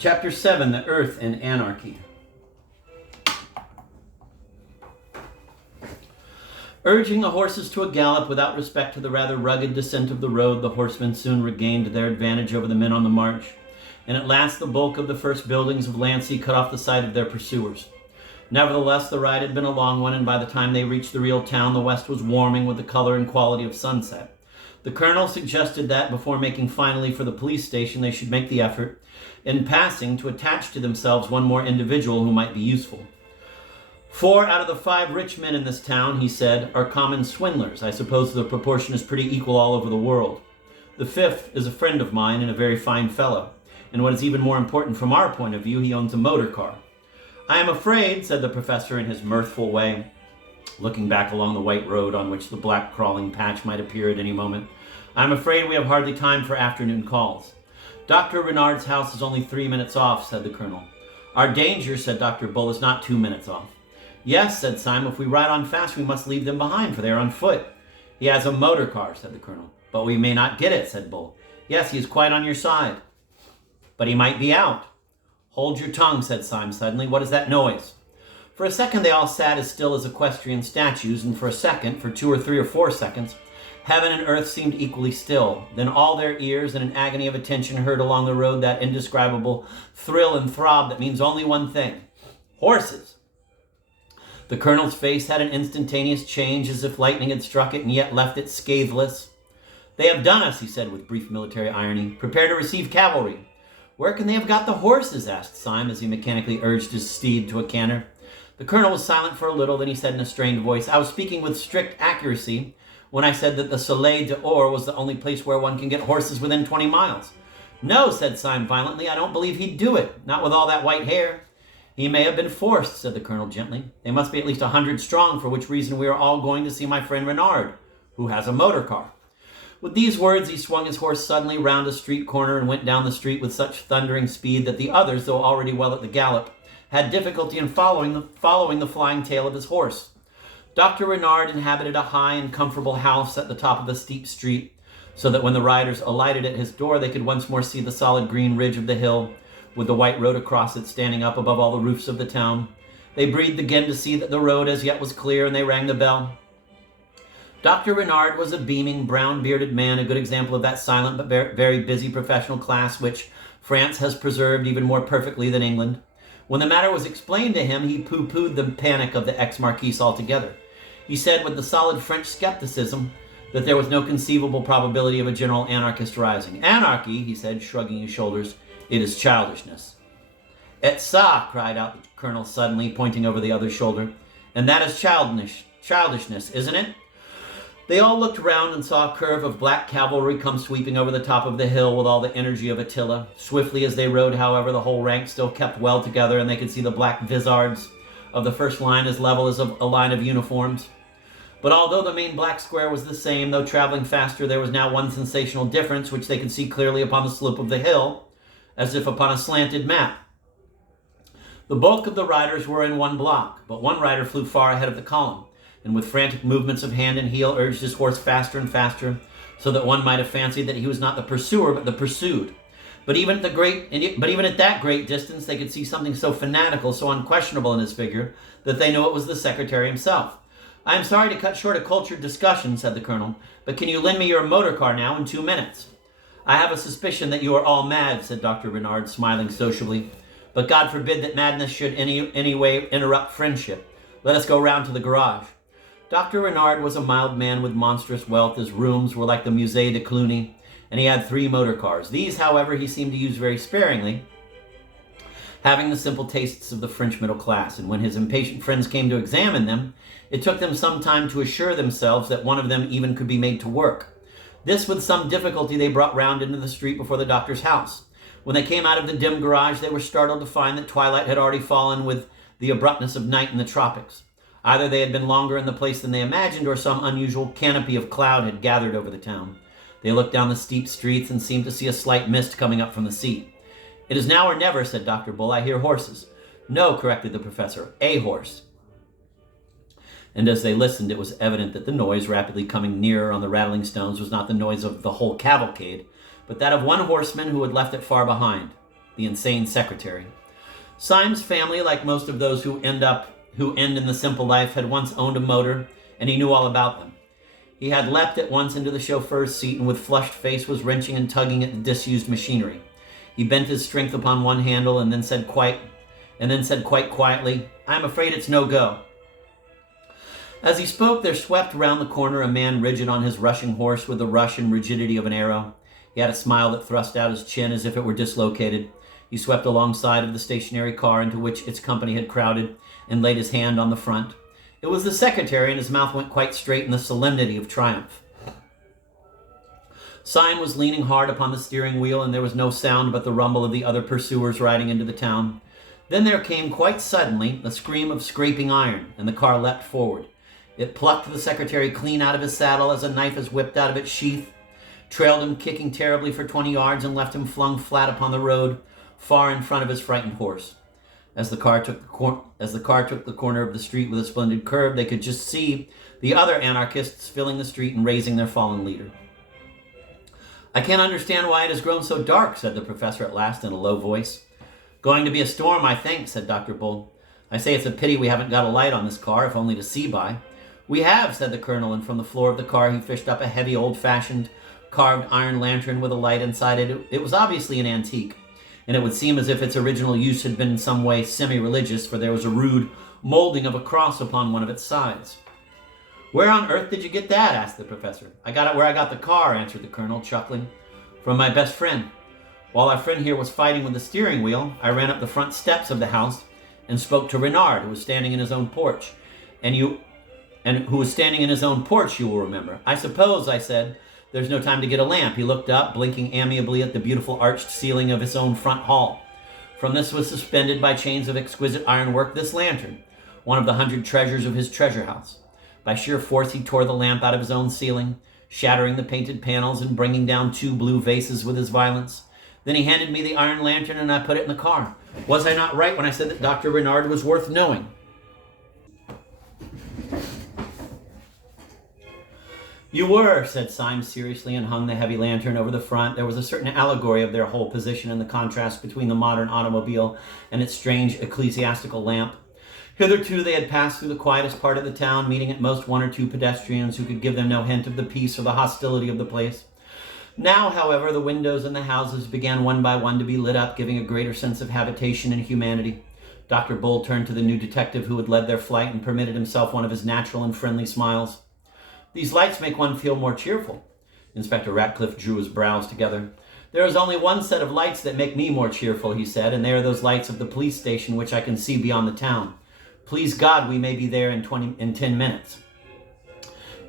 Chapter 7, The Earth and Anarchy. Urging the horses to a gallop without respect to the rather rugged descent of the road, the horsemen soon regained their advantage over the men on the march, and at last the bulk of the first buildings of Lancy cut off the sight of their pursuers. Nevertheless, the ride had been a long one, and by the time they reached the real town, the west was warming with the color and quality of sunset. The colonel suggested that, before making finally for the police station, they should make the effort, in passing, to attach to themselves one more individual who might be useful. 4 out of the 5 rich men in this town, he said, are common swindlers. I suppose the proportion is pretty equal all over the world. The 5th is a friend of mine and a very fine fellow. And what is even more important from our point of view, he owns a motor car. I am afraid, said the professor in his mirthful way, looking back along the white road on which the black crawling patch might appear at any moment, I am afraid we have hardly time for afternoon calls. Dr. Renard's house is only 3 minutes off, said the colonel. Our danger, said Dr. Bull, is not 2 minutes off. Yes, said Syme, if we ride on fast, we must leave them behind, for they are on foot. He has a motor car, said the colonel. But we may not get it, said Bull. Yes, he is quite on your side. But he might be out. Hold your tongue, said Syme suddenly. What is that noise? For a second they all sat as still as equestrian statues, and for a second, for 2 or 3 or 4 seconds, heaven and earth seemed equally still. Then all their ears, in an agony of attention, heard along the road that indescribable thrill and throb that means only one thing. Horses! The colonel's face had an instantaneous change, as if lightning had struck it and yet left it scatheless. They have done us, he said with brief military irony. Prepare to receive cavalry. Where can they have got the horses? Asked Syme as he mechanically urged his steed to a canter. The colonel was silent for a little, then he said in a strained voice, I was speaking with strict accuracy when I said that the Soleil d'Or was the only place where one can get horses within 20 miles. No, said Syme violently, I don't believe he'd do it, not with all that white hair. He may have been forced, said the colonel gently. They must be at least 100 strong, for which reason we are all going to see my friend Renard, who has a motor car. With these words, he swung his horse suddenly round a street corner and went down the street with such thundering speed that the others, though already well at the gallop, had difficulty in following the flying tail of his horse. Dr. Renard inhabited a high and comfortable house at the top of a steep street, so that when the riders alighted at his door, they could once more see the solid green ridge of the hill, with the white road across it standing up above all the roofs of the town. They breathed again to see that the road as yet was clear, and they rang the bell. Dr. Renard was a beaming, brown-bearded man, a good example of that silent but very busy professional class which France has preserved even more perfectly than England. When the matter was explained to him, he pooh-poohed the panic of the ex-marquise altogether. He said with the solid French skepticism that there was no conceivable probability of a general anarchist rising. Anarchy, he said, shrugging his shoulders, it is childishness. Et ça, cried out the colonel suddenly, pointing over the other's shoulder. And that is childishness, isn't it? They all looked round and saw a curve of black cavalry come sweeping over the top of the hill with all the energy of Attila. Swiftly as they rode, however, the whole rank still kept well together, and they could see the black vizards of the first line as level as a line of uniforms. But although the main black square was the same, though traveling faster, there was now one sensational difference, which they could see clearly upon the slope of the hill, as if upon a slanted map. The bulk of the riders were in one block, but one rider flew far ahead of the column, and with frantic movements of hand and heel urged his horse faster and faster, so that one might have fancied that he was not the pursuer but the pursued. But even at that great distance, they could see something so fanatical, so unquestionable in his figure, that they knew it was the secretary himself. I am sorry to cut short a cultured discussion, said the colonel, but can you lend me your motor car now in 2 minutes? I have a suspicion that you are all mad, said Dr. Renard, smiling sociably. But God forbid that madness should any way interrupt friendship. Let us go round to the garage. Dr. Renard was a mild man with monstrous wealth. His rooms were like the Musée de Cluny, and he had 3 motor cars. These, however, he seemed to use very sparingly, having the simple tastes of the French middle class. And when his impatient friends came to examine them, it took them some time to assure themselves that one of them even could be made to work. This, with some difficulty, they brought round into the street before the doctor's house. When they came out of the dim garage, they were startled to find that twilight had already fallen with the abruptness of night in the tropics. Either they had been longer in the place than they imagined, or some unusual canopy of cloud had gathered over the town. They looked down the steep streets and seemed to see a slight mist coming up from the sea. It is now or never, said Dr. Bull. I hear horses. No, corrected the professor, a horse. And as they listened, it was evident that the noise rapidly coming nearer on the rattling stones was not the noise of the whole cavalcade, but that of one horseman who had left it far behind. the insane secretary. Syme's family, like most of those who end in the simple life, had once owned a motor, and he knew all about them. He had leapt at once into the chauffeur's seat and with flushed face was wrenching and tugging at the disused machinery. He bent his strength upon one handle and then said quite quietly, "I'm afraid it's no go." As he spoke, there swept round the corner a man rigid on his rushing horse with the rush and rigidity of an arrow. He had a smile that thrust out his chin as if it were dislocated. He swept alongside of the stationary car into which its company had crowded and laid his hand on the front. It was the secretary, and his mouth went quite straight in the solemnity of triumph. Syme was leaning hard upon the steering wheel, and there was no sound but the rumble of the other pursuers riding into the town. Then there came quite suddenly a scream of scraping iron, and the car leapt forward. It plucked the secretary clean out of his saddle as a knife is whipped out of its sheath, trailed him kicking terribly for 20 yards, and left him flung flat upon the road, far in front of his frightened horse. As the car took the corner of the street with a splendid curve, they could just see the other anarchists filling the street and raising their fallen leader. "I can't understand why it has grown so dark," said the professor at last in a low voice. "Going to be a storm, I think," said Dr. Bull. "I say it's a pity we haven't got a light on this car, if only to see by." "We have," said the colonel, and from the floor of the car he fished up a heavy, old-fashioned, carved iron lantern with a light inside it. It was obviously an antique, and it would seem as if its original use had been in some way semi-religious, for there was a rude molding of a cross upon one of its sides. "Where on earth did you get that?" asked the professor. "I got it where I got the car," answered the colonel, chuckling. "From my best friend. While our friend here was fighting with the steering wheel, I ran up the front steps of the house and spoke to Renard, who was standing in his own porch. You will remember. 'I suppose,' I said, 'there's no time to get a lamp.' He looked up, blinking amiably at the beautiful arched ceiling of his own front hall. From this was suspended by chains of exquisite ironwork this lantern, one of the 100 treasures of his treasure house. By sheer force he tore the lamp out of his own ceiling, shattering the painted panels and bringing down 2 blue vases with his violence. Then he handed me the iron lantern and I put it in the car. Was I not right when I said that Dr. Renard was worth knowing?" "You were," said Syme seriously, and hung the heavy lantern over the front. There was a certain allegory of their whole position in the contrast between the modern automobile and its strange ecclesiastical lamp. Hitherto they had passed through the quietest part of the town, meeting at most 1 or 2 pedestrians who could give them no hint of the peace or the hostility of the place. Now, however, the windows in the houses began one by one to be lit up, giving a greater sense of habitation and humanity. Dr. Bull turned to the new detective who had led their flight and permitted himself one of his natural and friendly smiles. "These lights make one feel more cheerful." Inspector Ratcliffe drew his brows together. "There is only one set of lights that make me more cheerful," he said, "and they are those lights of the police station which I can see beyond the town. Please God, we may be there in 10 minutes.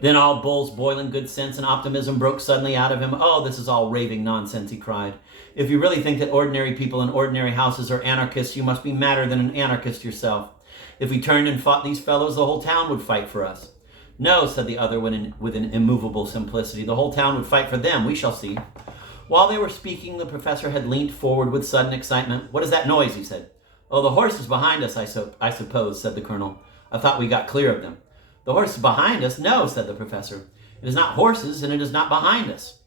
Then all Bull's boiling good sense and optimism broke suddenly out of him. "Oh, this is all raving nonsense," he cried. "If you really think that ordinary people in ordinary houses are anarchists, you must be madder than an anarchist yourself. If we turned and fought these fellows, the whole town would fight for us." "No," said the other with an immovable simplicity. "The whole town would fight for them. We shall see." While they were speaking, the professor had leant forward with sudden excitement. "What is that noise?" he said. "Oh, the horses behind us, I suppose," said the colonel. "I thought we got clear of them." "The horses behind us? No," said the professor. "It is not horses, and it is not behind us."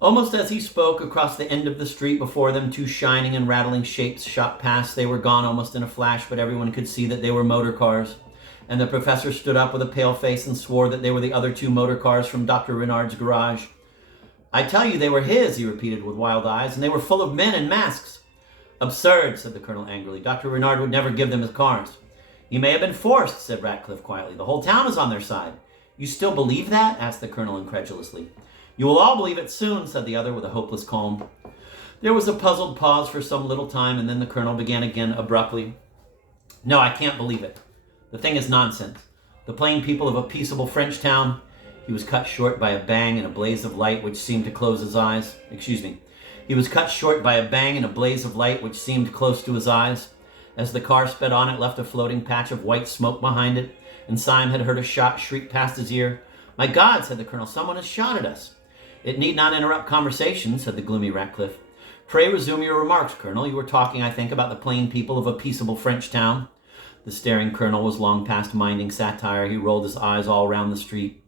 Almost as he spoke, across the end of the street before them, 2 shining and rattling shapes shot past. They were gone almost in a flash, but everyone could see that they were motor cars. And the professor stood up with a pale face and swore that they were the other 2 motor cars from Dr. Renard's garage. "I tell you they were his," he repeated with wild eyes, "and they were full of men in masks." "Absurd," said the colonel angrily. "Dr. Renard would never give them his cars." "He may have been forced," said Ratcliffe quietly. "The whole town is on their side." "You still believe that?" asked the colonel incredulously. "You will all believe it soon," said the other with a hopeless calm. There was a puzzled pause for some little time, and then the colonel began again abruptly. "No, I can't believe it. The thing is nonsense. The plain people of a peaceable French town—" He was cut short by a bang and a blaze of light which seemed to close his eyes. He was cut short by a bang and a blaze of light which seemed close to his eyes. As the car sped on, it left a floating patch of white smoke behind it, and Syme had heard a shot shriek past his ear. "My God," said the colonel, "someone has shot at us." "It need not interrupt conversation," said the gloomy Ratcliffe. "Pray resume your remarks, Colonel. You were talking, I think, about the plain people of a peaceable French town." The staring colonel was long past minding satire. He rolled his eyes all round the street.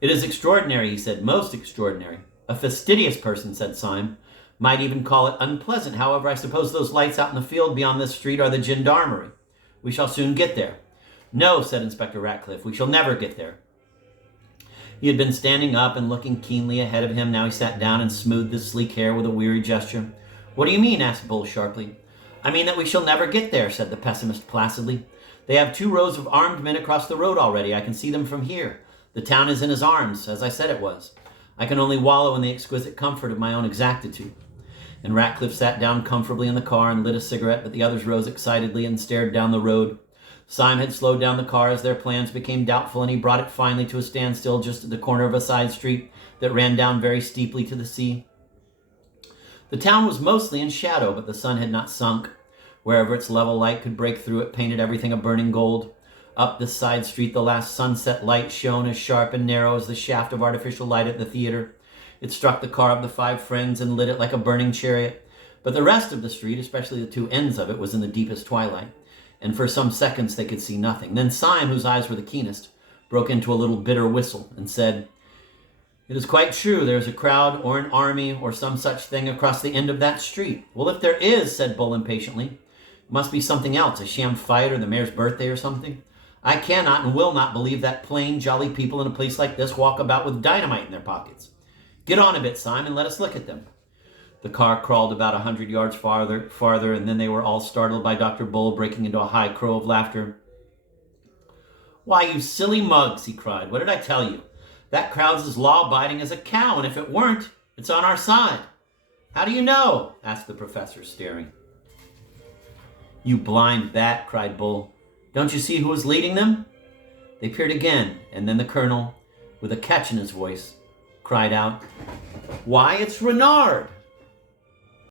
"It is extraordinary," he said, "most extraordinary." "A fastidious person," said Syme. Might even call it unpleasant. However, I suppose those lights out in the field beyond this street are the gendarmerie. We shall soon get there. No, said Inspector Ratcliffe, we shall never get there. He had been standing up and looking keenly ahead of him. Now he sat down and smoothed his sleek hair with a weary gesture. What do you mean? Asked Bull sharply. I mean that we shall never get there, said the pessimist placidly. They have 2 rows of armed men across the road already. I can see them from here. The town is in his arms, as I said it was. I can only wallow in the exquisite comfort of my own exactitude. And Ratcliffe sat down comfortably in the car and lit a cigarette, but the others rose excitedly and stared down the road. Syme had slowed down the car as their plans became doubtful, and he brought it finally to a standstill just at the corner of a side street that ran down very steeply to the sea. The town was mostly in shadow, but the sun had not sunk. Wherever its level light could break through, it painted everything a burning gold. Up this side street, the last sunset light shone as sharp and narrow as the shaft of artificial light at the theater. It struck the car of the 5 friends and lit it like a burning chariot. But the rest of the street, especially the 2 ends of it, was in the deepest twilight. And for some seconds they could see nothing. Then Syme, whose eyes were the keenest, broke into a little bitter whistle and said, It is quite true, there is a crowd or an army or some such thing across the end of that street. Well, if there is, said Bull impatiently, it must be something else, a sham fight or the mayor's birthday or something. I cannot and will not believe that plain, jolly people in a place like this walk about with dynamite in their pockets. Get on a bit, Syme, and let us look at them. The car crawled about 100 yards farther, and then they were all startled by Dr. Bull breaking into a high crow of laughter. Why, you silly mugs, he cried. What did I tell you? That crowd's as law-abiding as a cow, and if it weren't, it's on our side. How do you know? Asked the professor, staring. You blind bat, cried Bull. Don't you see who was leading them? They peered again, and then the colonel, with a catch in his voice, cried out, Why, it's Renard!